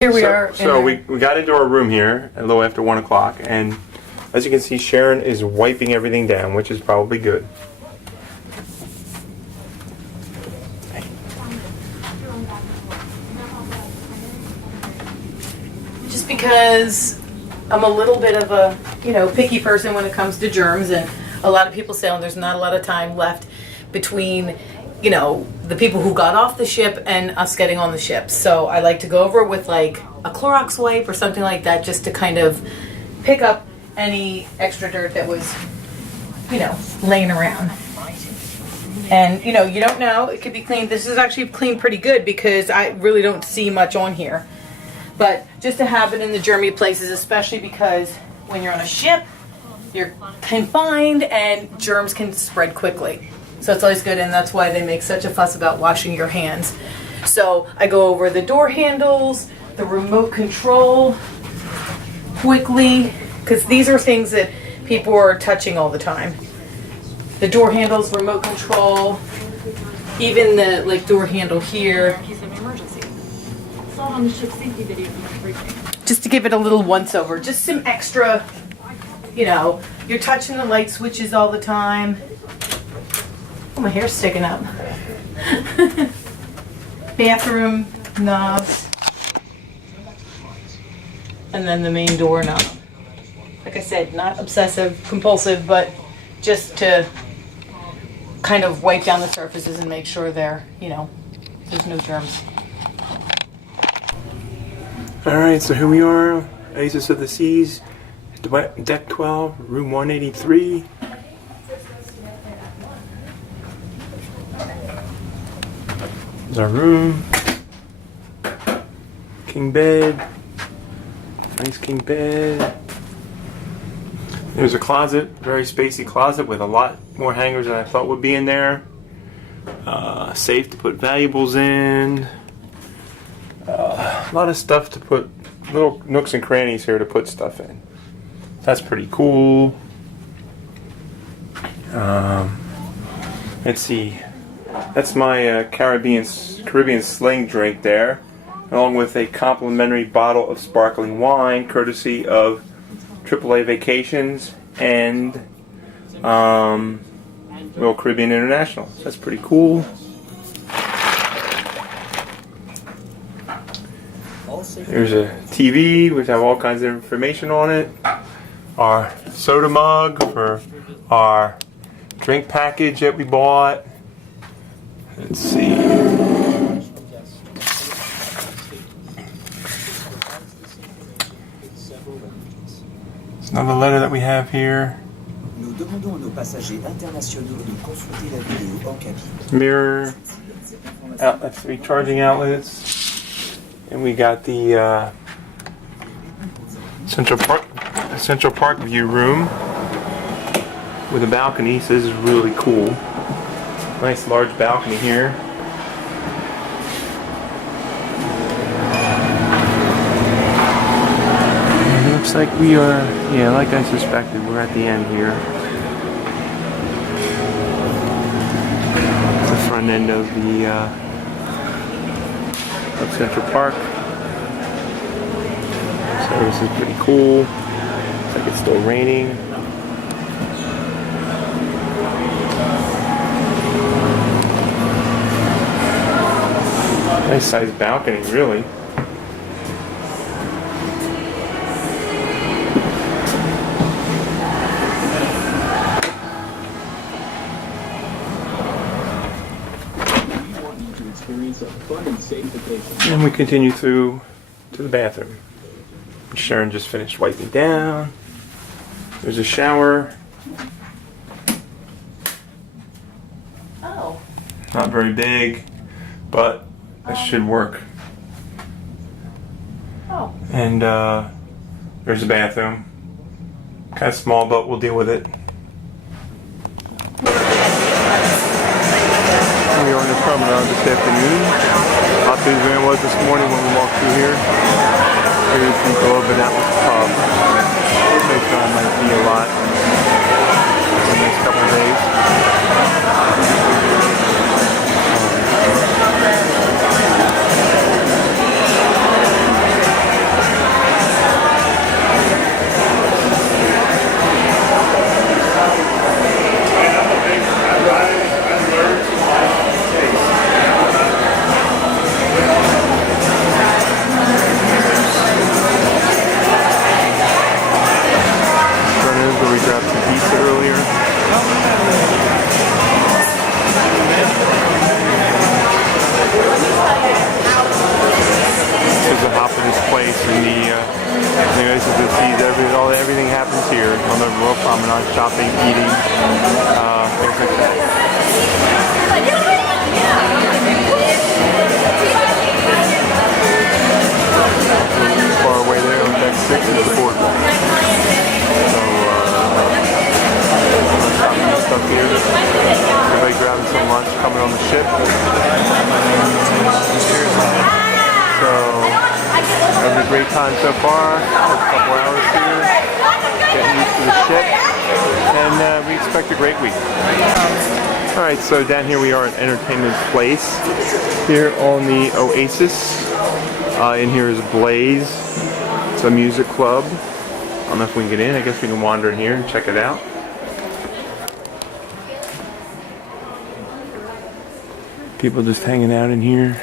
Here we are. So we got into our room here a little after 1 o'clock, and as you can see, Sharon is wiping everything down, which is probably good. Just because I'm a little bit of a, picky person when it comes to germs, and a lot of people say, oh, there's not a lot of time left between, the people who got off the ship and us getting on the ship. So I like to go over with like a Clorox wipe or something like that, just to kind of pick up any extra dirt that was, laying around. And, you don't know, it could be cleaned. This is actually cleaned pretty good because I really don't see much on here. But just to have it in the germy places, especially because when you're on a ship, you're confined and germs can spread quickly. So it's always good, and that's why they make such a fuss about washing your hands. So I go over the door handles, the remote control quickly, because these are things that people are touching all the time. The door handles, remote control, even the door handle here. Just to give it a little once over, just some extra, you're touching the light switches all the time. Oh, my hair's sticking up. Bathroom knobs. And then the main door knob. Like I said, not obsessive, compulsive, but just to kind of wipe down the surfaces and make sure they're, there's no germs. Alright, so here we are, Oasis of the Seas, Deck 12, Room 183. There's our room. King bed. Nice king bed. There's a closet, very spacey closet with a lot more hangers than I thought would be in there. Safe to put valuables in. A lot of stuff to put, little nooks and crannies here to put stuff in. That's pretty cool. Let's see. That's my Caribbean sling drink there, along with a complimentary bottle of sparkling wine, courtesy of AAA Vacations and Royal Caribbean International. So that's pretty cool. There's a TV which have all kinds of information on it. Our soda mug for our drink package that we bought. Let's see. It's another letter that we have here. Mirror, outlet, 3 charging outlets. And we got the Central Park view room with a balcony. So this is really cool. Nice large balcony here. It looks like we are, like I suspected, we're at the end here. The front end of the of Central Park. So this is pretty cool. Looks like it's still raining. Nice sized balcony, really. And we continue through to the bathroom. Sharon just finished wiping down. There's a shower. Oh. Not very big, but it should work. Oh. And there's a bathroom. Kind of small, but we'll deal with it. We are in the promenade this afternoon. How busy it was this morning when we walked through here. Here's people up and out with the pub. They thought it might be a lot in the next couple of days. everything happens here on the Royal Promenade, shopping, eating, things like that. Far away there on deck 6 is the boardwalk. So, shopping and stuff here. Everybody grabbing some lunch, coming on the ship. So, having a great time so far. A couple hours here, getting used to the ship, and we expect a great week. Alright, so down here we are at Entertainment Place, here on the Oasis. In here is Blaze. It's a music club. I don't know if we can get in. I guess we can wander in here and check it out. People just hanging out in here.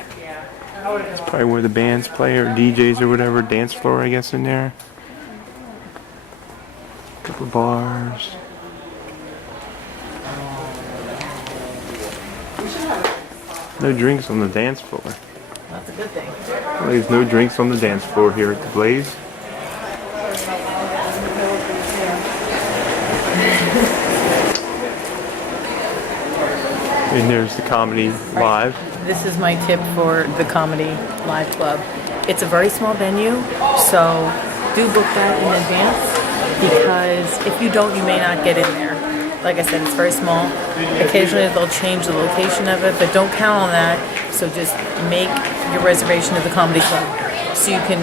It's probably where the bands play, or DJs or whatever. Dance floor, I guess, in there. Couple bars. No drinks on the dance floor. That's a good thing. Well, there's no drinks on the dance floor here at the Blaze. And there's the Comedy Live. This is my tip for the Comedy Live Club. It's a very small venue, so do book that in advance, because if you don't, you may not get in there. Like I said, it's very small. Occasionally they'll change the location of it, but don't count on that. So just make your reservation at the Comedy Club so you can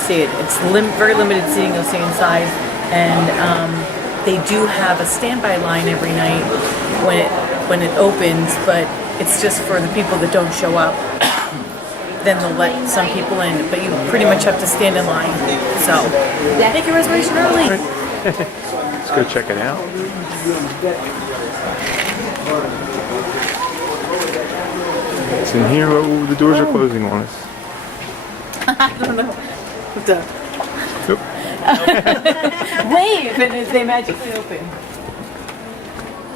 see it. It's very limited seating. You'll see inside, and they do have a standby line every night when it opens, but it's just for the people that don't show up. Then they'll let some people in, but you pretty much have to stand in line. So make your reservation early. Let's go check it out. It's in here. Oh, the doors are closing on us. I don't know. Nope. Wave, and they magically open.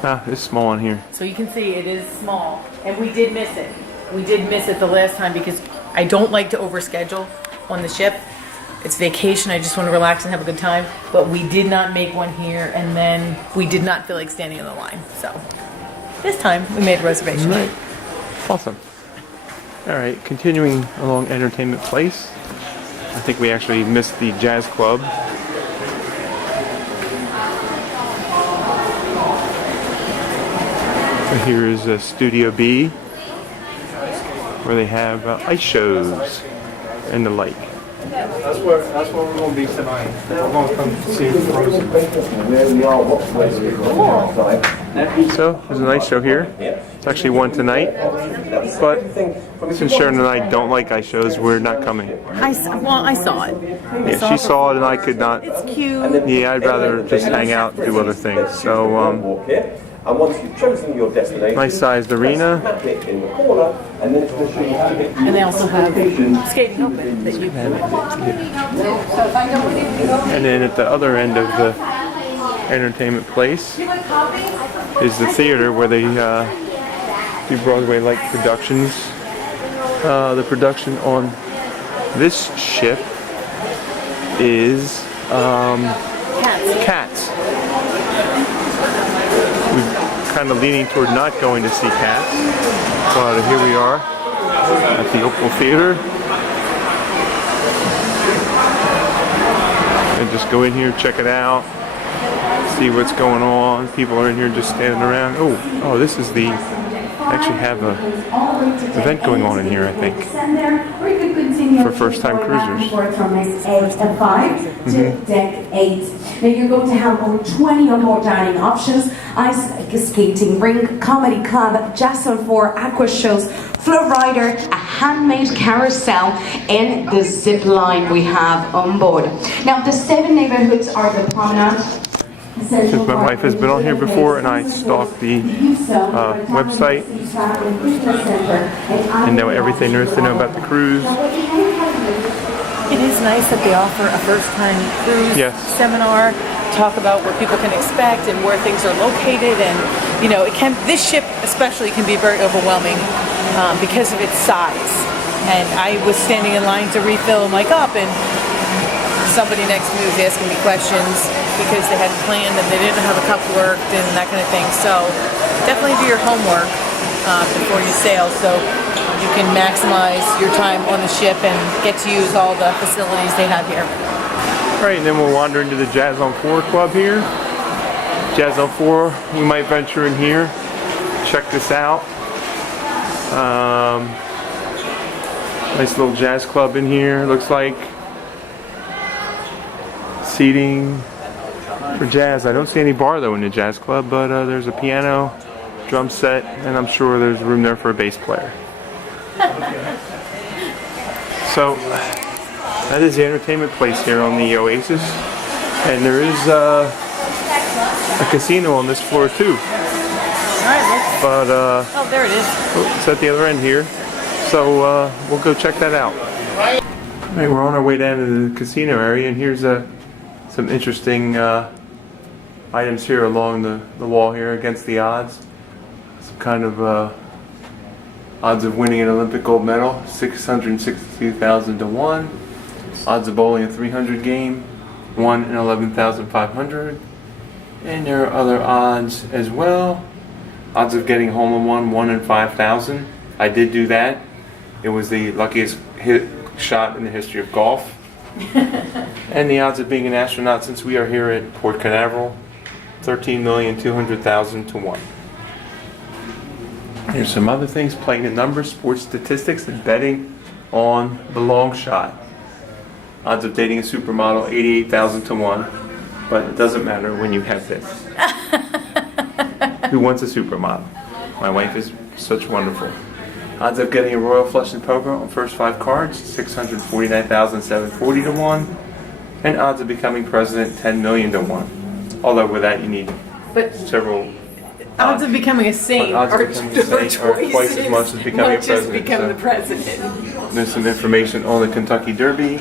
Ah, it's small in here. So you can see it is small, and we did miss it. We did miss it the last time because I don't like to overschedule on the ship. It's vacation, I just want to relax and have a good time. But we did not make one here, and then we did not feel like standing in the line. So this time we made a reservation. Right. Awesome. Alright, continuing along Entertainment Place. I think we actually missed the jazz club. Here is Studio B, where they have ice shows and the like. That's where we're going to be tonight. We're going to come see Frozen. So there's a nice show here. It's actually one tonight, but since Sharon and I don't like ice shows, we're not coming. I saw it. Yeah, she saw it and I could not. It's cute. Yeah, I'd rather just hang out and do other things. So and once you've chosen your destination, nice sized arena. tap it in the corner, and then it's going to show you how to get And they also have skating open that you can. And then at the other end of the Entertainment Place is the theater where they do Broadway-like productions. The production on this ship is Cats. We're kind of leaning toward not going to see Cats, but here we are at the Opal Theater. And just go in here, check it out, see what's going on. People are in here just standing around. Oh, this is the, actually have a event going on in here, I think, for first-time cruisers. From F5 to deck 8. Now you're going to have over 20 onboard dining options, ice skating rink, comedy club, jazz on 4, aqua shows, flow rider, a handmade carousel, and the zip line we have on board. Now the 7 neighborhoods are the promenade. Since my wife has been on here before and I stalked the website and know everything there is to know about the cruise. It is nice that they offer a first-time cruise seminar, talk about what people can expect and where things are located, and this ship especially can be very overwhelming because of its size. And I was standing in line to refill my cup, and somebody next to me was asking me questions because they hadn't planned and they didn't know how the cup worked and that kind of thing. So definitely do your homework before you sail so you can maximize your time on the ship and get to use all the facilities they have here. Right, and then we'll wander into the Jazz on 4 club here. Jazz on 4, we might venture in here. Check this out. Nice little jazz club in here, looks like. Seating for jazz. I don't see any bar though in the jazz club, but there's a piano, drum set, and I'm sure there's room there for a bass player. So that is the entertainment place here on the Oasis, and there is a casino on this floor too. Alright, But oh, there it is. it's at the other end here, so we'll go check that out. Alright, we're on our way down to the casino area, and here's some interesting items here along the wall here against the odds. Some kind of odds of winning an Olympic gold medal, 662,000 to 1. Odds of bowling a 300 game, 1 in 11,500. And there are other odds as well. Odds of getting hole in one, 1 in 5,000. I did do that. It was the luckiest hit shot in the history of golf. And the odds of being an astronaut since we are here at Port Canaveral, 13,200,000 to 1. Here's some other things, playing the numbers, sports statistics, and betting on the long shot. Odds of dating a supermodel, 88,000 to 1. But it doesn't matter when you have this. Who wants a supermodel? My wife is such wonderful. Odds of getting a royal flush in poker on first 5 cards, 649,740 to 1. And odds of becoming president, 10 million to 1. Although with that you need several. Odds of becoming a saint odds are of becoming a saint are twice as much as becoming a president. Become the president. There's some information on the Kentucky Derby. I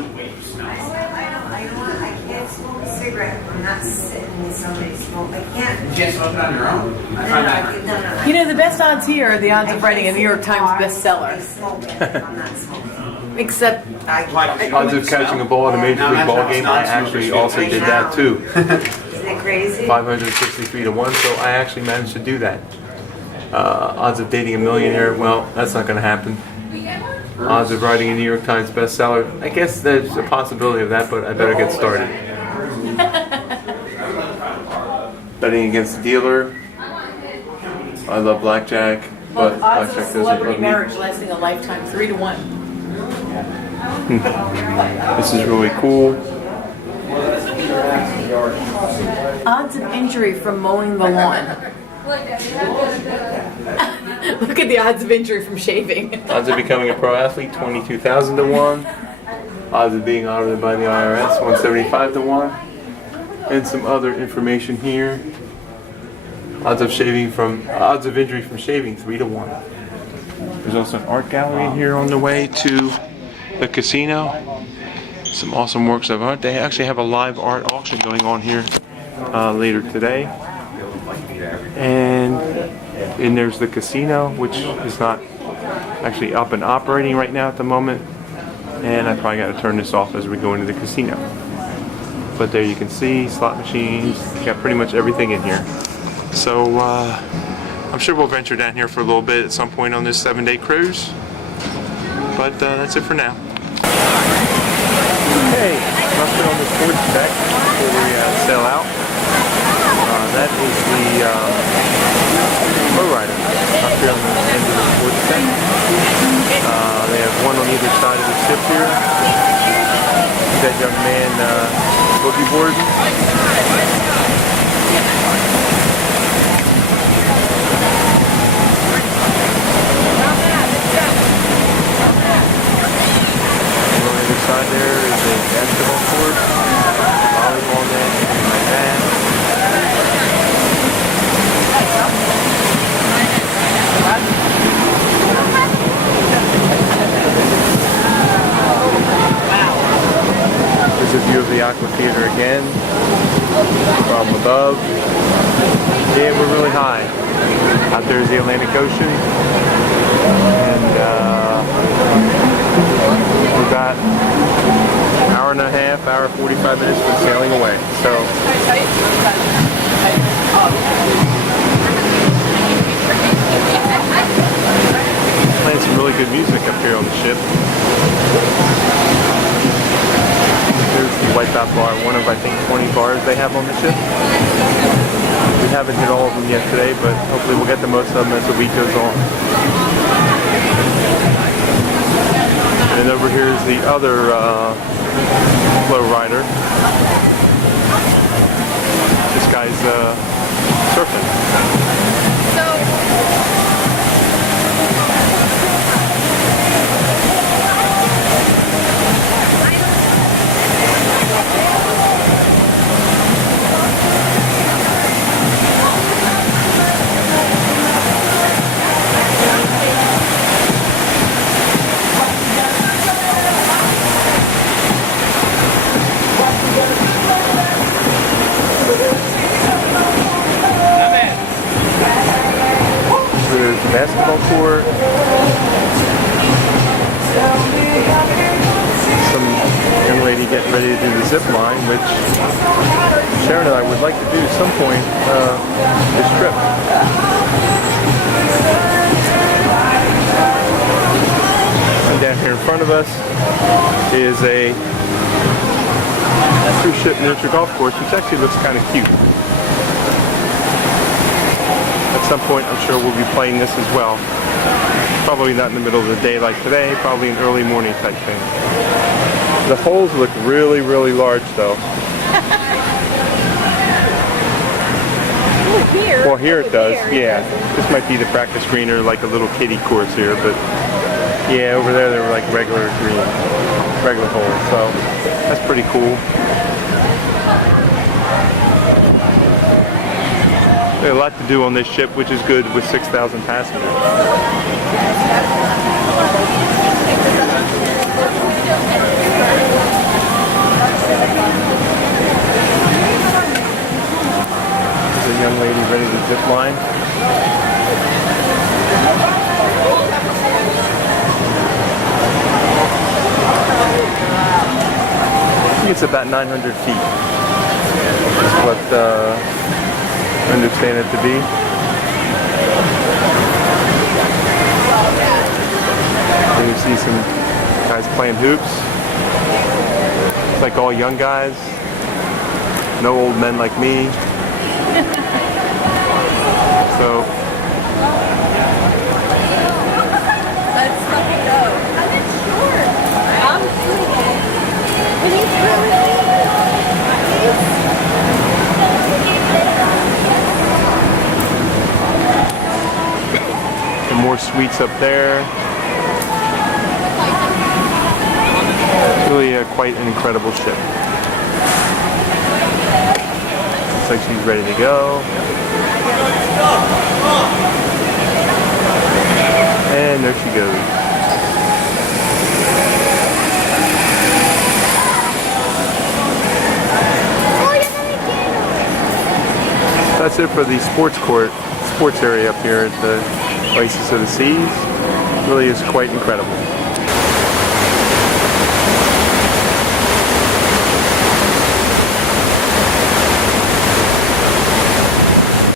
can't smoke a cigarette. I'm not sitting with somebody smoke. I can't. You can't smoke it on your own? I find that. You know, the best odds here are the odds of writing a New York Times bestseller. I'm not smoking. Except Odds of catching a ball at a major league ball game. I actually also did that too. Isn't it crazy? 563 to 1, so I actually managed to do that. Odds of dating a millionaire, well, that's not going to happen. Odds of writing a New York Times bestseller, I guess there's a possibility of that, but I better get started. Betting against the dealer. I love blackjack, but odds blackjack of doesn't celebrity love me. marriage lasting a lifetime, 3 to 1. This is really cool. Odds of injury from mowing the lawn. Look at the odds of injury from shaving. Odds of becoming a pro athlete, 22,000 to 1. Odds of being audited by the IRS, 175 to 1. And some other information here. Odds of injury from shaving, 3 to 1. There's also an art gallery here on the way to the casino. Some awesome works of art. They actually have a live art auction going on here later today. And there's the casino, which is not actually up and operating right now at the moment. And I probably got to turn this off as we go into the casino. But there you can see slot machines. You got pretty much everything in here. So I'm sure we'll venture down here for a little bit at some point on this 7-day cruise. But that's it for now. Okay, up on the sports deck before we sail out. That is the lowrider up here on the end of the sports deck. They have one on either side of the ship here. That young man boogie boarding. On the other side there is a basketball court, volleyball net, anything like that. There's a view of the Aqua Theater again from above. Yeah, we're really high. Out there is the Atlantic Ocean. And we've got hour and a half, hour 45 minutes from sailing away. So playing some really good music up here on the ship. Here's the Wipeout Bar, one of I think 20 bars they have on the ship. We haven't hit all of them yet today, but hopefully we'll get to most of them as the week goes on. And over here is the other flow rider. This guy's surfing. There's the basketball court. Some young lady getting ready to do the zip line, which Sharon and I would like to do at some point this trip. And down here in front of us is a cruise ship miniature golf course, which actually looks kind of cute. At some point, I'm sure we'll be playing this as well. Probably not in the middle of the day like today, probably an early morning type thing. The holes look really, really large though. Well, here it does, yeah. This might be the practice green or like a little kiddie course here, but yeah, over there they were like regular green, regular holes, so that's pretty cool. There's a lot to do on this ship, which is good with 6,000 passengers. There's a young lady ready to zip line. I think it's about 900 feet. That's what understand it to be. And you see some guys playing hoops. It's like all young guys. No old men like me. So let's fucking go. I'm not sure. I'm doing it. And he's really more suites up there. Really quite an incredible ship. Looks like she's ready to go. And there she goes. That's it for the sports area up here at the Oasis of the Seas. Really is quite incredible.